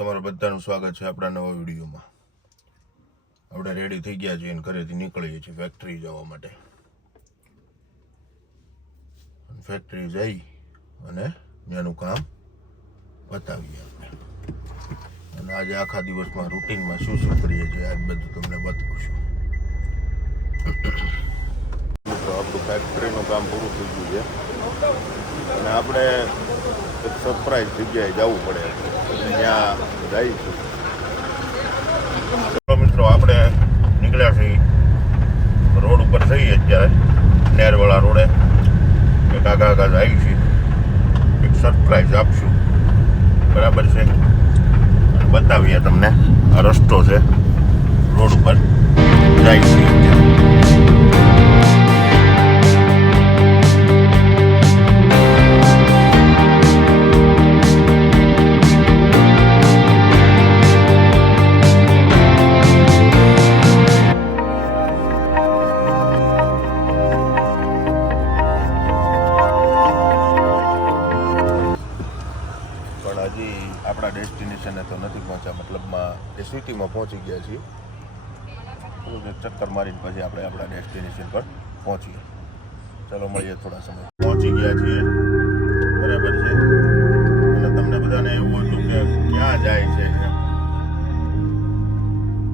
તમારું બધાનું સ્વાગત છે આપણા નવા વિડીયોમાં. આપણે રેડી થઈ ગયા છીએ અને ઘરેથી નીકળીએ છીએ ફેક્ટરી જવા માટે. ફેક્ટરી જઈ અને ત્યાંનું કામ બતાવીએ આપણે. અને આજે આખા દિવસમાં રૂટીનમાં શું શું કરીએ છીએ આજ બધું તમને બતાવશું. તો આપણું ફેક્ટરીનું કામ પૂરું થઈ ગયું છે અને આપણે એક સરપ્રાઈઝ જગ્યાએ જવું પડે, ત્યાં જઈશું. ચલો મિત્રો, આપણે નીકળ્યા છીએ રોડ ઉપર જઈએ અત્યારે નેરવાળા રોડે. એક આગા જઈએ છીએ, એક સરપ્રાઈઝ આપશું, બરાબર છે? બતાવીએ તમને. આ રસ્તો છે, રોડ ઉપર જાય છે અત્યારે. આપણા ડેસ્ટિનેશને તો નથી પહોંચ્યા, મતલબમાં એ સિટીમાં પહોંચી ગયા છીએ. ચક્કર મારીને પછી આપણે આપણા ડેસ્ટિનેશન પર પહોંચીએ. ચલો મળીએ થોડા સમય. પહોંચી ગયા છીએ, બરાબર છે? અને તમને બધાને એવું હતું કે ક્યાં જાય છે,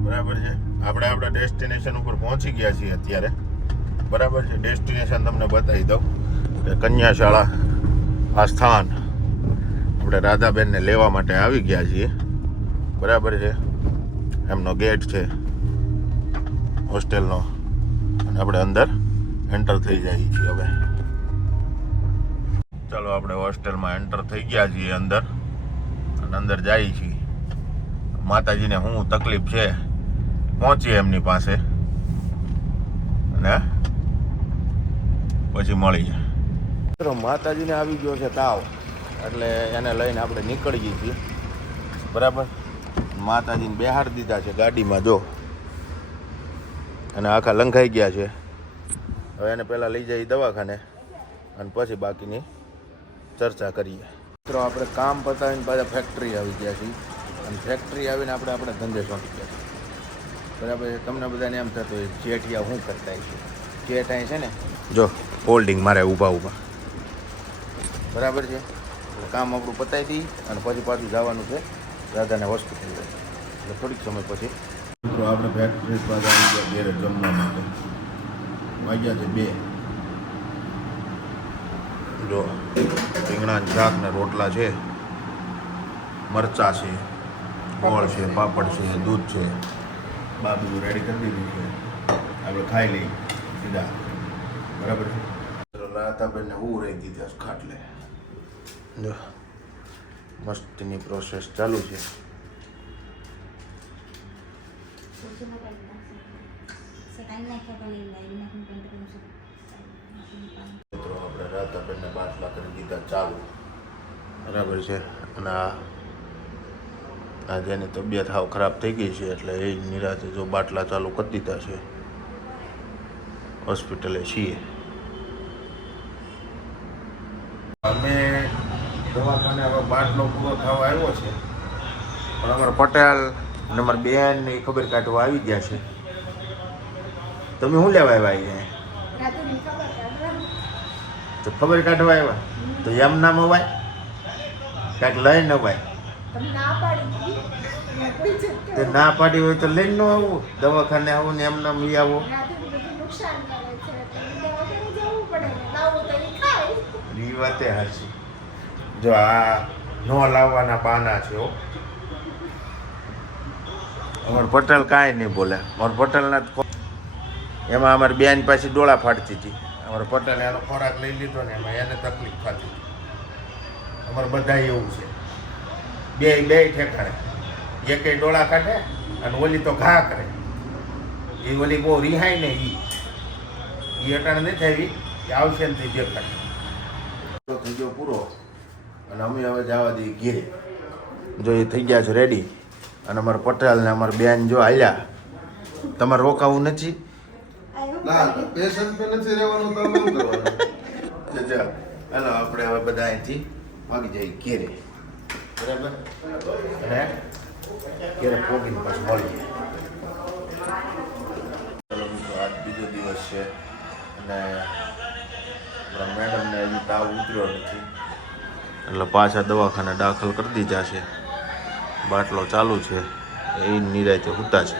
બરાબર છે? આપણે આપણા ડેસ્ટિનેશન ઉપર પહોંચી ગયા છીએ અત્યારે, બરાબર છે? ડેસ્ટિનેશન તમને બતાવી દઉં કે કન્યાશાળા આ સ્થાન આપણે રાધાબેનને લેવા માટે આવી ગયા છીએ, બરાબર છે? એમનો ગેટ છે હોસ્ટેલનો અને આપણે અંદર એન્ટર થઈ જઈએ છીએ હવે. ચાલો, આપણે હોસ્ટેલમાં એન્ટર થઈ ગયા છીએ અંદર અને અંદર જઈએ છીએ. માતાજીને શું તકલીફ છે પહોંચીએ એમની પાસે અને પછી મળીએ. માતાજીને આવી ગયો છે તાવ, એટલે એને લઈને આપણે નીકળીએ છીએ, બરાબર? માતાજીને બેહાડી દીધા છે ગાડીમાં, જો, અને આખા લંઘાઈ ગયા છે. હવે એને પહેલાં લઈ જઈએ દવાખાને અને પછી બાકીની ચર્ચા કરીએ. મિત્રો, આપણે કામ પતાવીને પાછા ફેક્ટરી આવી ગયા છીએ અને ફેક્ટરી આવીને આપણે આપણે ધંધે ચોંટી ગયા છીએ, બરાબર છે? તમને બધાને એમ થતું હોય જેઠિયા શું કરતા છે. જેઠ અહીં છે ને, જો હોલ્ડિંગ મારે ઊભા, બરાબર છે? કામ આપણું પતાવી દઈએ અને પછી પાછું જવાનું છે દાદાને હોસ્પિટલ. એટલે થોડીક સમય પછી મિત્રો આપણે ફેક્ટરી પાસે આવી ગયા ઘેરે જમવા માટે. વાગ્યા છે 2. જો રીંગણાનું શાક ને રોટલા છે, મરચાં છે, ગોળ છે, પાપડ છે, દૂધ છે, બધું રેડી કરી દીધું છે. આપણે ખાઈ લઈએ સીધા, બરાબર છે? રાતાબેનને હું રહી દીધા ખાટલે. જો મસ્તીની પ્રોસેસ ચાલુ છે. મિત્રો, આપણે રાતાબેનને બાટલા કરી દીધા ચાલુ, બરાબર છે? અને આ જેની તબિયત હાવ ખરાબ થઈ ગઈ છે એટલે એ નિરાતે જો બાટલા ચાલુ કરી દીધા છે. હોસ્પિટલે છીએ અમે. દવાખાને હવે બાટલો પૂરો થવા આવ્યો છે, પણ અમારા પટેલ અને અમારા બેન ને ખબર કાઢવા આવી ગયા છે. તમે શું લેવા આવ્યા? તો ખબર કાઢવા આવ્યા તો એમ ના મવાય, કાંઈક લઈ ન ભાઈ. તે ના પાડી હોય તો લઈને ન આવું, દવાખાને આવું ને એમ નામ લઈ આવો. એ વાતે હાચી. જો આ ન લાવવાના બહાના છે. અમાર પટેલ કાંઈ નહીં બોલે. અમારા પટેલના એમાં અમારી બેન પાછી ડોળા ફાડતી હતી. અમારા પટેલે એનો ખોરાક લઈ લીધો ને એમાં એને તકલીફ થતી. અમારે બધા એવું છે, બે ઠેકાણે. એકે ડોળા કાઢે અને ઓલી તો ઘા કરે. એ ઓલી બહુ રિહાય ને એ અટાણે નથી આવી, એ આવશે ને તે દેખાય. થઈ ગયો પૂરો અને અમે હવે જવા દઈએ ઘેરે. જો એ થઈ ગયા છે રેડી અને અમારા પટેલ ને અમારા બેન જો હાલ્યા. તમારે રોકાવું નથી? હાલો, આપણે હવે બધા અહીંથી ભાગી જઈએ ઘેરે, બરાબર? અને ઘેરે પોગીને પાછું મળીએ. ચાલો મિત્રો, આજ બીજો દિવસ છે અને આપણા મેડમને હજી તાવ ઉતર્યો નથી એટલે પાછા દવાખાને દાખલ કરી દીધા છે. બાટલો ચાલુ છે, એ નિરાયતે સૂતા છે.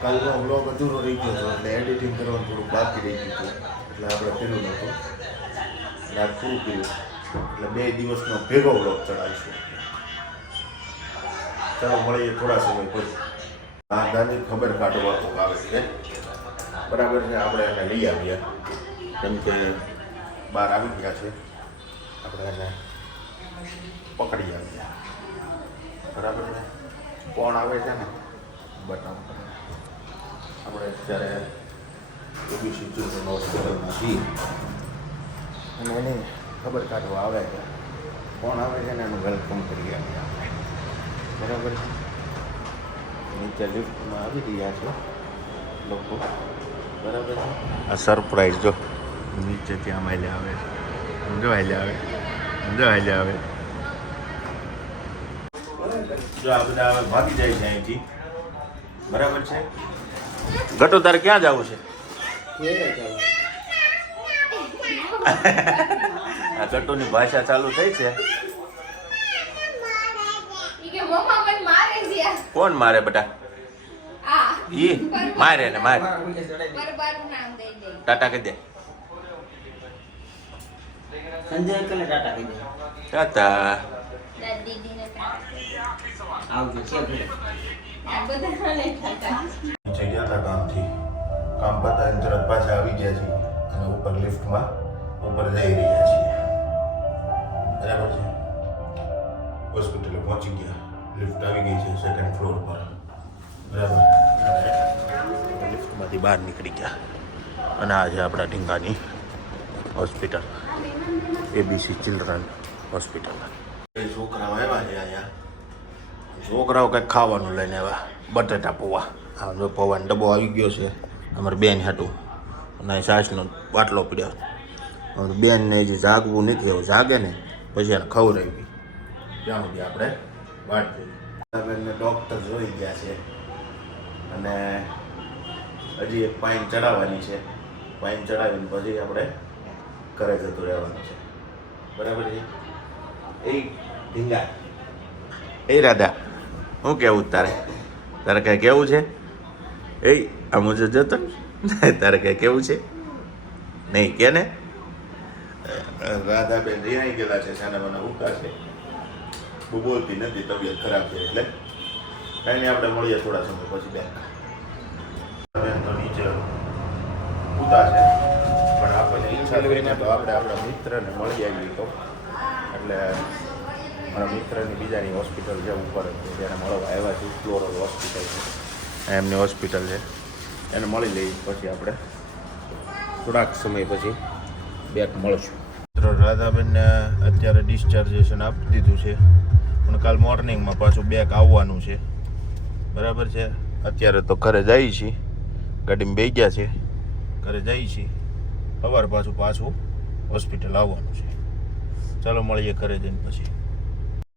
કાલનો વ્લોગ અધૂરો રહી ગયો હતો એટલે એડિટિંગ કરવાનું થોડું બાકી રહી ગયું હતું એટલે આપણે પેલું નહોતું એટલે આ પૂરું કર્યું એટલે 2 દિવસનો ભેગો વ્લોગ ચડાવીશું. ચાલો મળીએ થોડા સમય પછી. દાદાની ખબર કાઢવા તો આવે છે બરાબર છે. આપણે એને લઈ આવ્યા કેમ કે બહાર આવી ગયા છે, આપણે એને પકડી આવ્યા બરાબર છે. કોણ આવે છે ને બતાવો. આપણે અત્યારે ઓબીસી ચિલ્ડ્રન હોસ્પિટલમાં છીએ અને એની ખબર કાઢવા આવે છે. કોણ આવે છે ને એનું વેલકમ કરી આવ્યા આપણે બરાબર છે. નીચે લિફ્ટમાં આવી રહ્યા છે લોકો બરાબર છે. આ સરપ્રાઈઝ જો નીચે ત્યાં માલે આવે છે. સમજો હાલે આવે, સમજો હાલે આવે. જો આ બધા હવે ભાગી જાય છે અહીંથી બરાબર છે. ગટુ તારે ક્યાં જવું છે? આ ગટુની ભાષા ચાલુ થઈ છે. કોણ મારે બેટા? ઈ મારે ને મારે. ટાટા કહી દે. સંજય કલે ટાટા કહી દે. ટાટા. આવજો છે નીચે ગયા હતા કામથી, કામ પતાવીને તરત પાછા આવી ગયા છીએ અને ઉપર લિફ્ટમાં ઉપર જઈ રહ્યા છીએ બરાબર છે. હોસ્પિટલે પહોંચી ગયા, લિફ્ટ આવી ગઈ છે 2nd ફ્લોર પર બરાબર. લિફ્ટમાંથી બહાર નીકળી ગયા અને આ છે આપણા ઢીંગાની હોસ્પિટલ, એબીસી ચિલ્ડ્રન હોસ્પિટલ. છોકરાઓ આવ્યા છે અહીંયા. છોકરાઓ કંઈક ખાવાનું લઈને આવ્યા, બટેટા પૌવા. હા જો પૌવાનો ડબ્બો આવી ગયો છે અમારી બેન હાટું અને છાશનો બાટલો પીડ્યો. બેનને હજી જાગવું નથી, એવું જાગે ને પછી એને ખવડાવી ત્યાં સુધી આપણે વાટ જોઈએ. બેનને ડૉક્ટર જોઈ ગયા છે અને હજી એક પાઇન ચડાવવાની છે. પાઇન ચડાવીને પછી આપણે ઘરે જતું રહેવાનું છે બરાબર છે. એ ઢીંગા એ રાધા, શું કેવું તારે? તારે કાંઈ કેવું છે? એ આ મુજબ જતો તારે કાંઈ કેવું છે? નહીં કે ને? રાધાબેન રિહાઈ ગયેલા છે, સાના મને ઉકા છે, બહુ બોલતી નથી, તબિયત ખરાબ છે એટલે કાંઈ નહીં. આપણે મળીએ થોડા સમય પછી. બેન તો નીચે ઉતા છે પણ આપણને ઈચ્છા લઈને તો આપણે આપણા મિત્રને મળી આવી તો એટલે મારા મિત્રની બીજાની હોસ્પિટલ છે ઉપર તેને મળવા આવ્યા છે. ફ્લોરલ હોસ્પિટલ છે, એમની હોસ્પિટલ છે, એને મળી લઈ પછી આપણે થોડાક સમય પછી બેક મળશું. રાધાબેનને અત્યારે ડિસ્ચાર્જેશન આપી દીધું છે પણ કાલ મોર્નિંગમાં પાછું બેક આવવાનું છે બરાબર છે. અત્યારે તો ઘરે જઈએ છીએ, ગાડીમાં બેસી ગયા છે, ઘરે જઈએ છીએ. સવાર પાછું હોસ્પિટલ આવવાનું છે. ચાલો મળીએ ઘરે જઈને પછી.